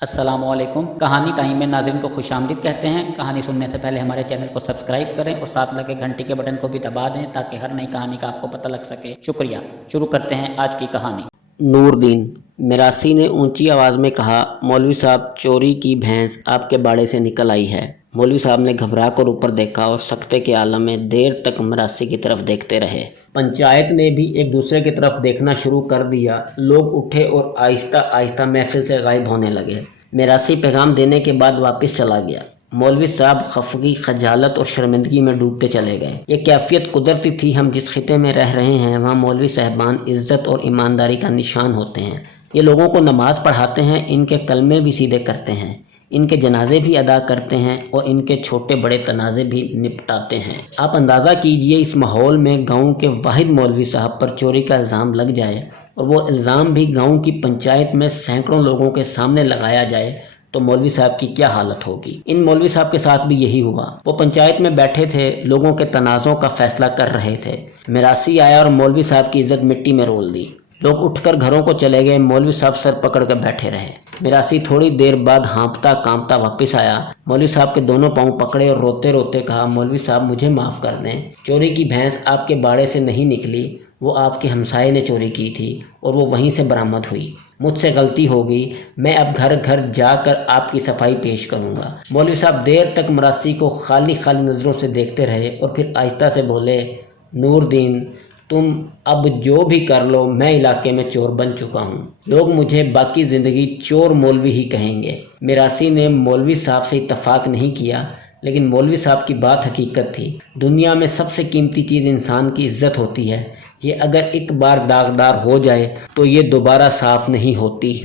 السلام علیکم۔ کہانی ٹائم میں ناظرین کو خوش آمدید کہتے ہیں۔ کہانی سننے سے پہلے ہمارے چینل کو سبسکرائب کریں اور ساتھ لگے گھنٹی کے بٹن کو بھی دبا دیں تاکہ ہر نئی کہانی کا آپ کو پتہ لگ سکے۔ شکریہ۔ شروع کرتے ہیں آج کی کہانی۔ نور دین میراثی نے اونچی آواز میں کہا، مولوی صاحب، چوری کی بھینس آپ کے باڑے سے نکل آئی ہے۔ مولوی صاحب نے گھبرا کر اوپر دیکھا اور سکتے کے عالم میں دیر تک میراثی کی طرف دیکھتے رہے۔ پنچایت نے بھی ایک دوسرے کی طرف دیکھنا شروع کر دیا۔ لوگ اٹھے اور آہستہ آہستہ محفل سے غائب ہونے لگے۔ میراثی پیغام دینے کے بعد واپس چلا گیا۔ مولوی صاحب خفگی، خجالت اور شرمندگی میں ڈوبتے چلے گئے۔ یہ کیفیت قدرتی تھی۔ ہم جس خطے میں رہ رہے ہیں وہاں مولوی صاحبان عزت اور ایمانداری کا نشان ہوتے ہیں۔ یہ لوگوں کو نماز پڑھاتے ہیں، ان کے کلمے بھی سیدھے کرتے ہیں، ان کے جنازے بھی ادا کرتے ہیں اور ان کے چھوٹے بڑے تنازع بھی نپٹاتے ہیں۔ آپ اندازہ کیجئے اس ماحول میں گاؤں کے واحد مولوی صاحب پر چوری کا الزام لگ جائے اور وہ الزام بھی گاؤں کی پنچایت میں سینکڑوں لوگوں کے سامنے لگایا جائے تو مولوی صاحب کی کیا حالت ہوگی۔ ان مولوی صاحب کے ساتھ بھی یہی ہوا۔ وہ پنچایت میں بیٹھے تھے، لوگوں کے تنازعوں کا فیصلہ کر رہے تھے۔ میراثی آیا اور مولوی صاحب کی عزت مٹی میں رول دی۔ لوگ اٹھ کر گھروں کو چلے گئے۔ مولوی صاحب سر پکڑ کر بیٹھے رہے۔ میراثی تھوڑی دیر بعد ہانپتا کانپتا واپس آیا۔ مولوی صاحب کے دونوں پاؤں پکڑے اور روتے روتے کہا، مولوی صاحب مجھے معاف کر دیں۔ چوری کی بھینس آپ کے باڑے سے نہیں نکلی، وہ آپ کے ہمسائے نے چوری کی تھی اور وہ وہیں سے برآمد ہوئی۔ مجھ سے غلطی ہو گئی، میں اب گھر گھر جا کر آپ کی صفائی پیش کروں گا۔ مولوی صاحب دیر تک میراثی کو خالی خالی نظروں سے دیکھتے رہے اور پھر آہستہ سے بولے، نور دین، تم اب جو بھی کر لو، میں علاقے میں چور بن چکا ہوں۔ لوگ مجھے باقی زندگی چور مولوی ہی کہیں گے۔ میراثی نے مولوی صاحب سے اتفاق نہیں کیا، لیکن مولوی صاحب کی بات حقیقت تھی۔ دنیا میں سب سے قیمتی چیز انسان کی عزت ہوتی ہے۔ یہ اگر ایک بار داغدار ہو جائے تو یہ دوبارہ صاف نہیں ہوتی۔